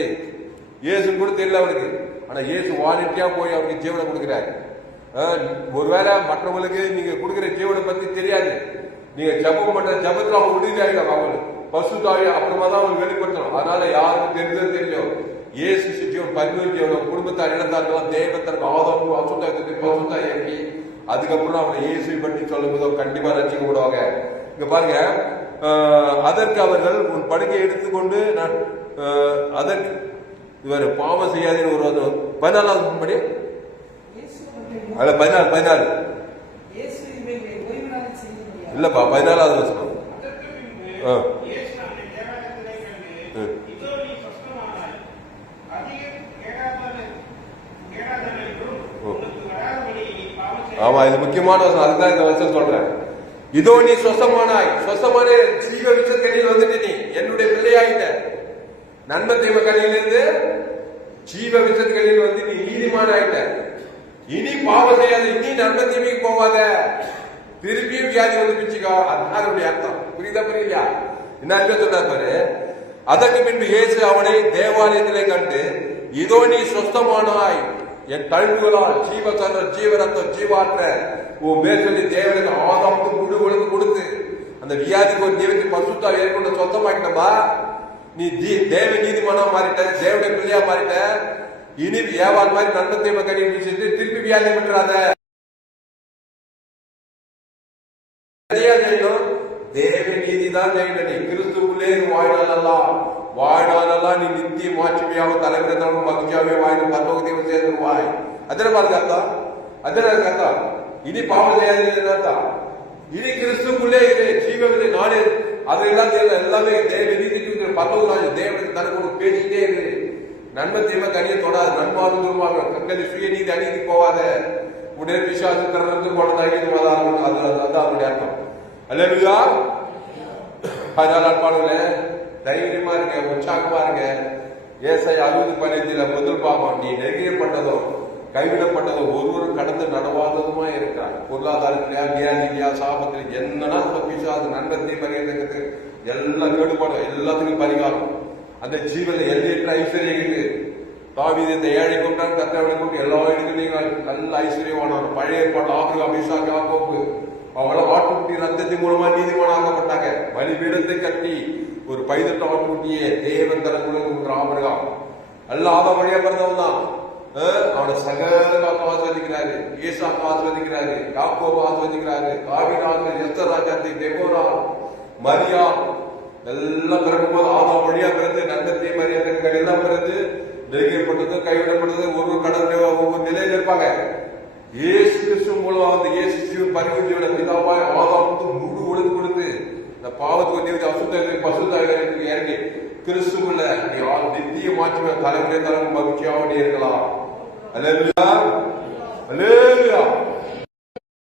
இயேசு கூட தெரியல அவனுக்கு, ஆனா இயேசு வாலண்டியா போய் அவனுக்கு ஜீவனை கொடுக்கிறார். ஒருவேளை மற்றவங்களுக்கு நீங்க கொடுக்கிற ஜீவனை பத்தி தெரியாது, நீங்க ஜபம் பண்ற ஜபத்துல அவங்க உறுதியாகிடும். அவங்க பசுத்தாவி அப்புறமா தான் அவங்க வெளிப்படுத்தணும். அதனால யாருக்கு தெரிஞ்சதோ தெரியும், இயேசு ஜீவன் பரிந்துரை குடும்பத்தார் இழந்தார்கள் தேவத்தருக்கு ஆதாமும் அசுத்தாயத்துக்கு பசுத்தாய் இறங்கி அதுக்கப்புறம் அவனை இயேசு பற்றி சொல்லும் போது கண்டிப்பா ரசிக்க விடுவாங்க. இங்க பாருங்க, அதற்கு அவர்கள் உன் படுக்கை எடுத்துக்கொண்டு அதற்கு இவர் பாவம் செய்யாதேன்னு ஒரு 14 படி அதுல 14 இல்லப்பா 14வது வசனம். ஆமா, இது முக்கியமான வசனம். அதுதான் இந்த வசனம் சொல்றேன். இதோ நீ சொசமானாய், சொசமான ஜீவ விஷக்கணியில் வந்துட்டு நீ என்னுடைய பிள்ளையாயிட்ட. நன்மை தீம கணியிலிருந்து ஜீவ விஷக்கணியில் வந்து நீ நீதிமான ஆயிட்ட. இனி பாவம் செய்யாத, இனி நன்மை தீமைக்கு போவாத, திருப்பியும் வியாதி வந்து பிச்சுக்கோ. அதனுடைய அர்த்தம் புரியுதா? புரியலையா? என்ன சொல்றாரு பாரு. அதற்கு பின்பு இயேசு அவனை தேவாலயத்திலே கண்டு, இதோ நீ சொஸ்தமானாய், என் கழுவுகளால் ஜீவசர ஜீவரத்தம் ஜீவாற்ற உன் பேர் சொல்லி தேவனுக்கு ஆதாமுக்கு முழு ஒழுங்கு கொடுத்து அந்த வியாதிக்கு ஒரு தேவனுக்கு பசுத்தா ஏற்கொண்டு சொந்தமாக்கிட்டப்பா. நீ தேவ நீதிமானா மாறிட்ட, தேவனுடைய பிள்ளையா மாறிட்ட. இனி வியாபாரம் மாதிரி நன்மத்தை கடி செஞ்சு திருப்பி வியாதி விட்டுறாத. தேவ நீதி தான் செய்யணும். நீ கிறிஸ்துக்குள்ளே வாழ்நாளெல்லாம் நீ நித்திய மாட்சிமையாக தலைமுறை மகிழ்ச்சியாவே வாழ்ந்து பரலோகத்தையும் சேர்ந்துருவாய். அதனை பாருங்க அர்த்தம், அதனை அர்த்தம். இனி பாவம் செய்யாது அர்த்தம். இனி கிறிஸ்துக்குள்ளே இரு, ஜீவவில்லை நானே, அது எல்லாமே தேவ பல்லவராஜ் தேவனுக்கு தனக்கு ஒரு பேசிட்டே இரு. நன்மை தீமை கனியை தொடாது, நன்மாரும் துருவாங்க, கண்கள் சுயநீதி அநீதி போவாத, உடனே பிசாசு திறந்து குழந்தை வராங்க. அதுதான் அவருடைய அர்த்தம். அல்லேலூயா. அதனால அன்பானவர்களே, தைரியமா இருங்க, உற்சாகமா இருங்க. ஏசாயா 60:15 முதல் பாவம், நீ நெருங்கியப்பட்டதும் கைவிடப்பட்டதும் ஒருவரும் கடந்து நடவாததுமா இருக்கிறார். பொருளாதாரத்திலயா வியாதியா சாபத்தில் என்னன்னா பிசாசு நன்மத்தை பரிகாரத்துக்கு எல்லாம் கேடுபாடும், எல்லாத்துக்கும் பரிகாரம். அந்த ஜீவனை எல்லையற்ற ஐஸ்வர்யங்களுக்கு தாவீது இந்த ஏழை கொண்டான், கர்த்தரை கொண்டு எல்லா இடத்துலையும் நல்ல ஐஸ்வர்யமானார். பழைய ஏற்பாடு ஆபிரகாம், ஈசாக்கு, யாக்கோபு அவளை ஆட்டுக்குட்டி ரத்தத்தின் மூலமா நீதிமானாக்கப்பட்டாங்க. பலிபீடத்தை கட்டி ஒரு பைதட்ட ஆட்டுக்குட்டியே தேவன் தரங்களுக்கு ஆபிரகாம் எல்லாம் ஆதாம் வழியா பிறந்தவன் தான். அவனை சகல ஆஸ்வதிக்கிறாரு, ஈசாக்கு ஆஸ்வதிக்கிறாரு, யாக்கோபு ஆஸ்வதிக்கிறாரு, காவிராஜ், எஸ்தர் ராஜாத்தி, தெபோரா, மரியா எல்லாம் பிறக்கும் போது ஆதாம் வழியா பிறந்து நன்மத்தை மரியாதை எல்லாம் பிறந்து நெருங்கப்பட்டது கைவிடப்பட்டது ஒரு கடந்த ஒவ்வொரு நிலையில இருப்பாங்க. இயேசு கிறிஸ்து மூலமா வந்து இயேசு ஜீவன் பரிவுஜீவன பிதாவாய் ஆதாமுக்கு முழு ஒழுங்கு கொடுத்து இந்த பாவத்துக்கு அசுத்தங்களை பசுத்தாய்களுக்கு இறங்கி கிறிஸ்துக்குள்ள நித்திய மாற்றமே தலைமுறை தலைமுறை மகிழ்ச்சியாக இருக்கலாம். அல்லேலூயா.